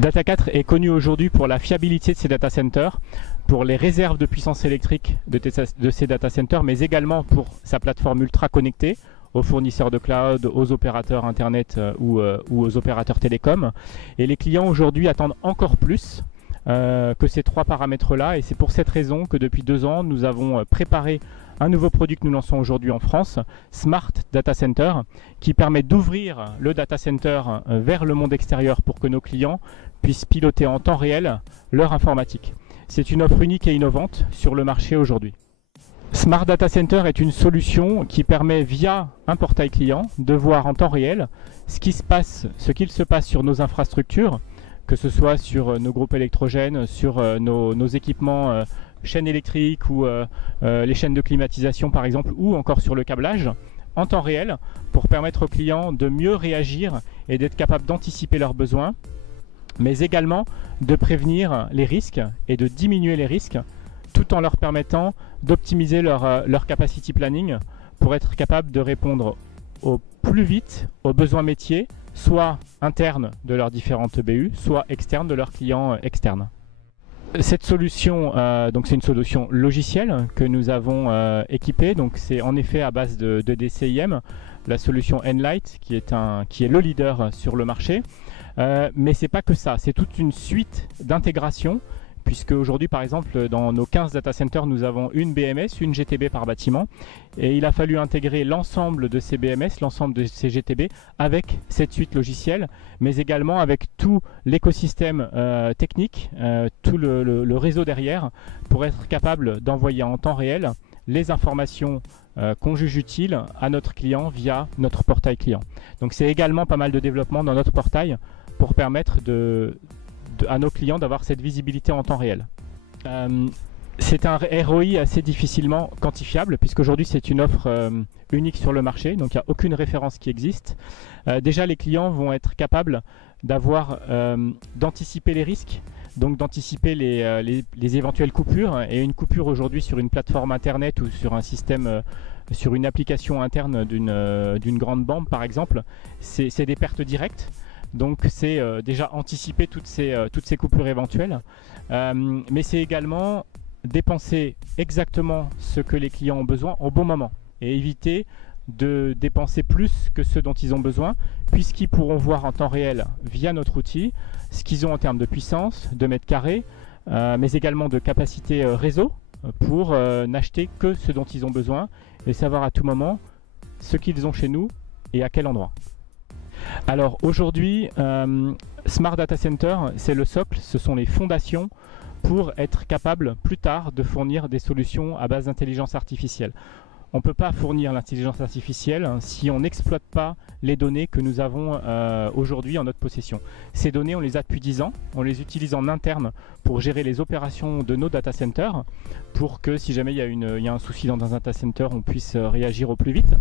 Data4 est connu aujourd'hui pour la fiabilité de ses data centers, pour les réserves de puissance électrique de ses data centers, mais également pour sa plateforme ultra connectée aux fournisseurs de cloud, aux opérateurs internet ou aux opérateurs télécoms. Et les clients aujourd'hui attendent encore plus que ces trois paramètres-là, et c'est pour cette raison que depuis 2 ans, nous avons préparé un nouveau produit que nous lançons aujourd'hui en France, Smart Data Center, qui permet d'ouvrir le data center vers le monde extérieur pour que nos clients puissent piloter en temps réel leur informatique. C'est une offre unique et innovante sur le marché aujourd'hui. Smart Data Center est une solution qui permet via un portail client de voir en temps réel ce qu'il se passe sur nos infrastructures, que ce soit sur nos groupes électrogènes, sur nos équipements chaînes électriques ou les chaînes de climatisation par exemple, ou encore sur le câblage, en temps réel, pour permettre aux clients de mieux réagir et d'être capables d'anticiper leurs besoins, mais également de prévenir les risques et de diminuer les risques, tout en leur permettant d'optimiser leur capacity planning pour être capable de répondre au plus vite aux besoins métiers, soit internes de leurs différentes BU, soit externes de leurs clients externes. Cette solution, donc c'est une solution logicielle que nous avons équipée, donc c'est en effet à base de DCIM, la solution Nlight qui est le leader sur le marché, mais c'est pas que ça, c'est toute une suite d'intégration, puisque aujourd'hui par exemple dans nos 15 data centers nous avons une BMS, une GTB par bâtiment, et il a fallu intégrer l'ensemble de ces BMS, l'ensemble de ces GTB avec cette suite logicielle, mais également avec tout l'écosystème technique, tout le réseau derrière, pour être capable d'envoyer en temps réel les informations qu'on juge utiles à notre client via notre portail client. Donc c'est également pas mal de développement dans notre portail pour permettre à nos clients d'avoir cette visibilité en temps réel. C'est un ROI assez difficilement quantifiable puisqu'aujourd'hui c'est une offre unique sur le marché, donc il n'y a aucune référence qui existe. Déjà les clients vont être capables d'anticiper les risques, donc d'anticiper les éventuelles coupures, et une coupure aujourd'hui sur une plateforme internet ou sur un système, sur une application interne d'une grande banque par exemple, c'est des pertes directes. Donc c'est déjà anticiper toutes ces coupures éventuelles, mais c'est également dépenser exactement ce que les clients ont besoin au bon moment et éviter de dépenser plus que ce dont ils ont besoin, puisqu'ils pourront voir en temps réel via notre outil ce qu'ils ont en termes de puissance, de mètres carrés, mais également de capacité réseau pour n'acheter que ce dont ils ont besoin et savoir à tout moment ce qu'ils ont chez nous et à quel endroit. Alors aujourd'hui, Smart Data Center, c'est le socle, ce sont les fondations pour être capable plus tard de fournir des solutions à base d'intelligence artificielle. On ne peut pas fournir l'intelligence artificielle si on n'exploite pas les données que nous avons aujourd'hui en notre possession. Ces données, on les a depuis 10 ans, on les utilise en interne pour gérer les opérations de nos data centers, pour que si jamais il y a un souci dans un data center, on puisse réagir au plus vite.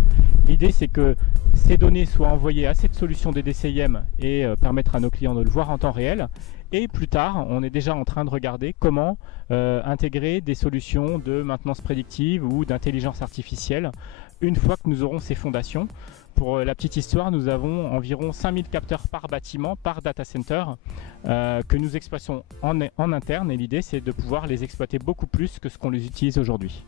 L'idée, c'est que ces données soient envoyées à cette solution des DCIM et permettre à nos clients de le voir en temps réel. Et plus tard, on est déjà en train de regarder comment intégrer des solutions de maintenance prédictive ou d'intelligence artificielle une fois que nous aurons ces fondations. Pour la petite histoire, nous avons environ 5000 capteurs par bâtiment, par data center, que nous exploitons en interne, et l'idée c'est de pouvoir les exploiter beaucoup plus que ce qu'on les utilise aujourd'hui.